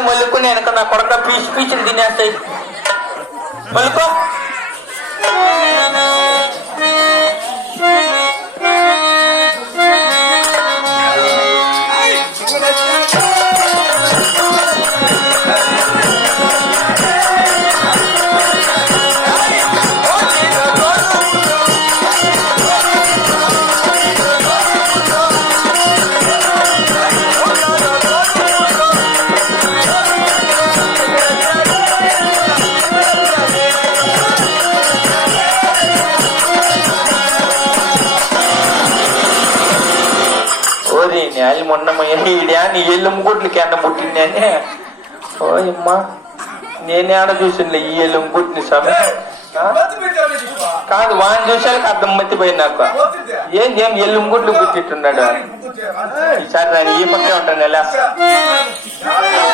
మల్లుకుని వెనక నా కొడక పీచు పీచులు తినేస్తాయి. మల్లుకో ఓరి నేలి మొన్న ఈడా నీ ఎల్లుమ్మ గుడ్లకి ఎండ పుట్టిందని ఓయమ్మా నేనే ఆడ చూసిండే ఈ ఎల్లుమ్మ గుడ్ని సమయం కాదు వాడిని చూసాక అర్థం మత్తిపోయింది నాకు. ఏం ఏం ఎల్లుమ్మ గుడ్లు పుట్టిట్టున్నాడు ఈసారి నేను ఈ పక్కే ఉంటాను ఎలా?